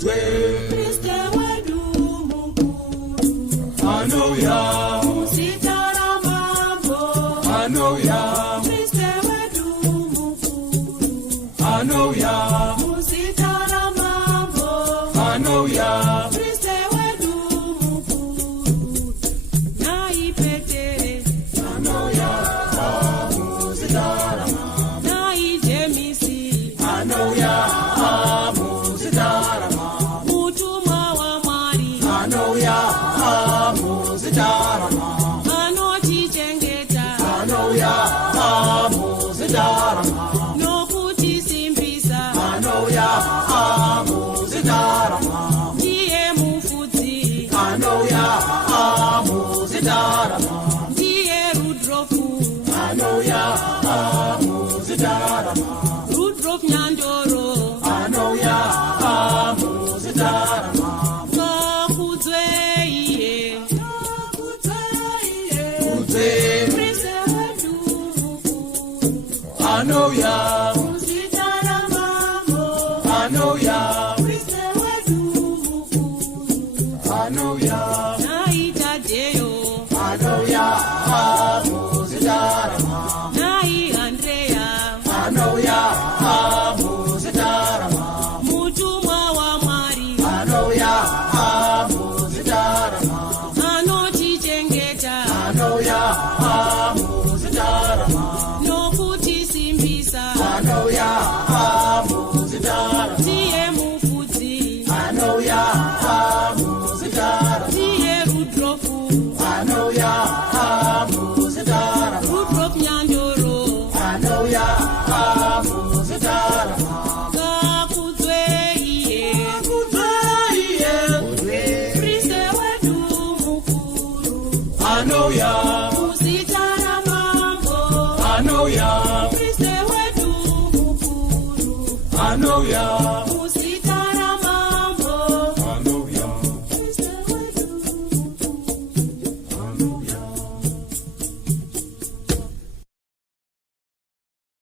Ngaakudzwe, Kriste wedu mukuru, anouya, Sitara mambo, anouya, Kriste wedu mukuru, anouya, Sitara mambo, anouya, Kriste wedu mukuru, Naipetere, anouya, muzitarama, Naijemisi, anouya, muzitarama, mutumwa wa Mwari, anouya, muzitarama, anotichengeta, anouya, muzitarama, nokutisimbisa, anouya, muzitarama, ndiye mufudzi, anouya, muzitarama, ndiye Rudrofu, anouya, muzitarama, Rudrof Nyandoro, anouya, muzitarama, Ngaakudzwe iye, Ngaakudzwe, Kriste wedu mukuru, anouya.